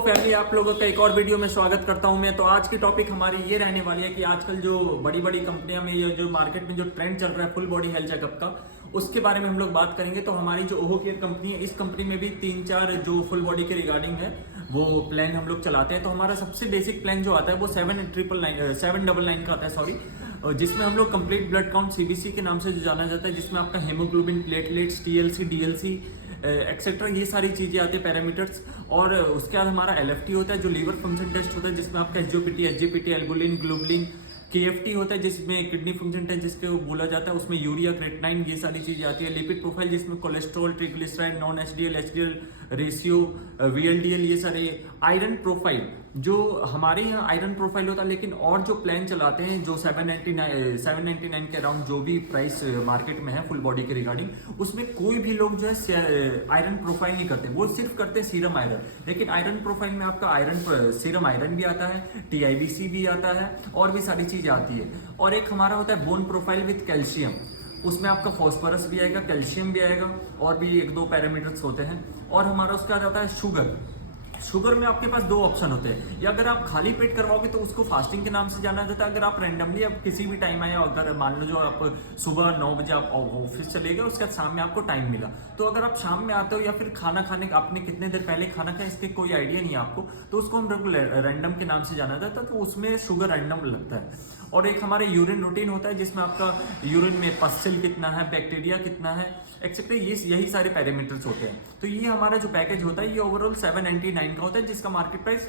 Family, आप लोगों का एक और वीडियो में स्वागत करता हूं मैं। तो आज की टॉपिक हमारी ये रहने वाली है कि आजकल जो बड़ी बड़ी कंपनियां में ये जो मार्केट में जो ट्रेंड चल रहा है फुल बॉडी हेल्थ चेकअप का, उसके बारे में हम लोग बात करेंगे। तो हमारी जो ओहो केयर कंपनी है, इस कंपनी में भी 3-4 जो फुल बॉडी के रिगार्डिंग है वो प्लान हम लोग चलाते हैं। तो हमारा सबसे बेसिक प्लान जो आता है वो 799 का आता है, सॉरी, जिसमें हम लोग कंप्लीट ब्लड काउंट सीबीसी के नाम से जो जाना जाता है, जिसमें आपका haemoglobin, platelets, TLC, DLC etcetera ये सारी चीजें आती है, पैरामीटर्स। और उसके बाद हमारा एलएफटी होता है जो लीवर फंक्शन टेस्ट होता है, जिसमें आपका एसजीओपीटी, एसजीपीटी, एल्बुलिन, ग्लोबुलिन, केएफटी होता है जिसमें किडनी फंक्शन टेस्ट जिसके बोला जाता है, उसमें यूरिया, क्रेटिनाइन, ये सारी चीजें आती है। लिपिड प्रोफाइल जिसमें cholesterol, triglyceride, non HDL, HDL ratio, VLDL, ये सारे। आयरन प्रोफाइल, जो हमारे यहाँ आयरन प्रोफाइल होता है, लेकिन और जो प्लान चलाते हैं जो 799 के अराउंड जो भी प्राइस मार्केट में है फुल बॉडी के रिगार्डिंग, उसमें कोई भी लोग जो है आयरन प्रोफाइल नहीं करते, वो सिर्फ करते हैं सीरम आयरन। लेकिन आयरन प्रोफाइल में आपका सीरम आयरन भी आता है, टीआईबीसी भी आता है, और भी सारी चीज आती है। और एक हमारा होता है बोन प्रोफाइल विद कैल्शियम, उसमें आपका फॉस्फोरस भी आएगा, कैल्शियम भी आएगा, और भी 1-2 पैरामीटर्स होते हैं। और हमारा उसका आ जाता है शुगर में आपके पास 2 ऑप्शन होते हैं, या अगर आप खाली पेट करवाओगे तो उसको फास्टिंग के नाम से जाना जाता है। अगर आप रैंडमली अब किसी भी टाइम आए, अगर मान लो जो आप सुबह 9 बजे आप ऑफिस चले गए, उसके बाद शाम में आपको टाइम मिला, तो अगर आप शाम में आते हो या फिर खाना खाने आपने कितने देर पहले खाना खाया इसके कोई आइडिया नहीं है आपको, तो उसको हम रैंडम के नाम से जाना जाता है, तो उसमें शुगर रैंडम लगता है। और एक हमारे यूरिन रूटीन होता है जिसमें आपका यूरिन में पस्सिल कितना है, बैक्टीरिया कितना है, एक्सेट्रा, ये यही सारे पैरामीटर्स होते हैं। तो ये हमारा जो पैकेज होता है ये ओवरऑल 799 का होता है, जिसका मार्केट प्राइस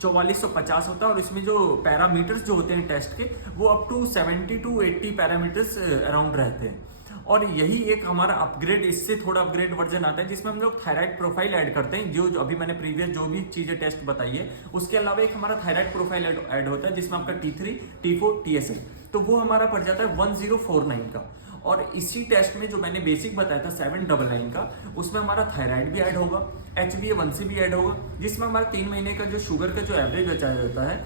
4450 होता है। और इसमें जो पैरामीटर्स जो होते हैं टेस्ट के, वो up to 70 to 80 parameters around रहते हैं। और यही एक हमारा अपग्रेड, इससे थोड़ा अपग्रेड वर्जन आता है जिसमें हम लोग थायराइड प्रोफाइल ऐड करते हैं, जो अभी मैंने प्रीवियस जो भी चीजें टेस्ट बताई है, उसके अलावा एक हमारा थायराइड प्रोफाइल ऐड होता है जिसमें आपका T3, T4, TSH, तो वो हमारा पड़ जाता है 1049 का। और इसी टेस्ट में जो मैंने बेसिक बताया था 799 का, उसमें हमारा थायराइड भी ऐड होगा, HbA1c भी ऐड होगा, जिसमें हमारा 3 महीने का जो शुगर का जो एवरेज बचा जाता है,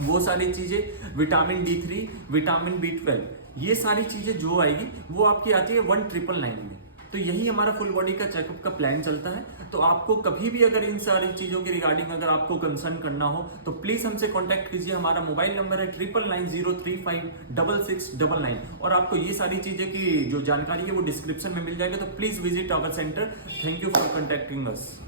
वो सारी चीजें, विटामिन D3, विटामिन B12, ये सारी चीजें जो आएगी वो आपकी आती है 1999 में। तो यही हमारा फुल बॉडी का चेकअप का प्लान चलता है। तो आपको कभी भी अगर इन सारी चीजों के रिगार्डिंग अगर आपको कंसर्न करना हो तो प्लीज हमसे कांटेक्ट कीजिए। हमारा मोबाइल नंबर है 9990356699। और आपको ये सारी चीजें की जो जानकारी है वो डिस्क्रिप्शन में मिल जाएगा, तो please visit our centre. Thank you for contacting us.